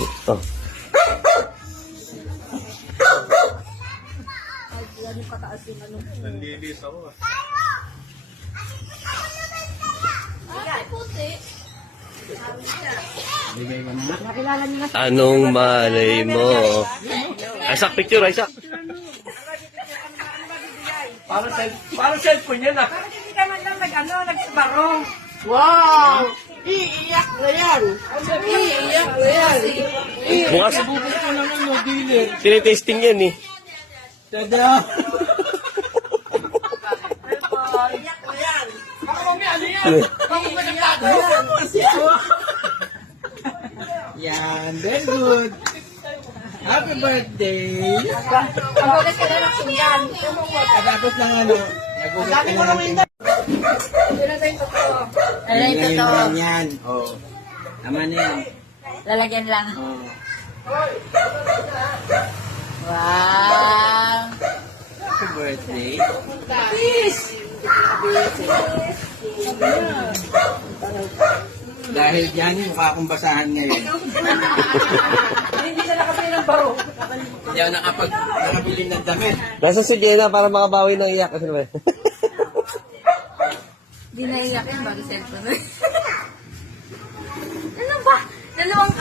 Oh. Lalo kataas yung ano. Nanlilis ako ah. Ay, puti. Nakilala niyo na siya. Anong malay mo? Isaac, picture, Isaac. Parang cellphone yan ah. Bakit hindi ka man lang nagsabarong? Wow! Iiyak na yan! Iiyak na yan! Bukas, Bukod ko lang ano, dealer. tinitesting yan eh. Tada! Iyak mo yan. Baka mamaya ano yan? Baka mamaya yan, very good. Happy birthday! Pag-ugas ka na ng sungyan. Tapos ng ano, nagugat ka na ng Yun na tayong totoo. Ngayon yan. Oh. Tama na yan. Lalagyan lang. Oh. Wow! Happy birthday. Dahil dyan, mukha akong basahan ngayon. Hindi na nakapili ng baro. Hindi ako nakabili ng damit. Nasa si Jenna para makabawi ng iyak. Kasi ba? Di naiyak yan bago cellphone. Ano ba? Dalawang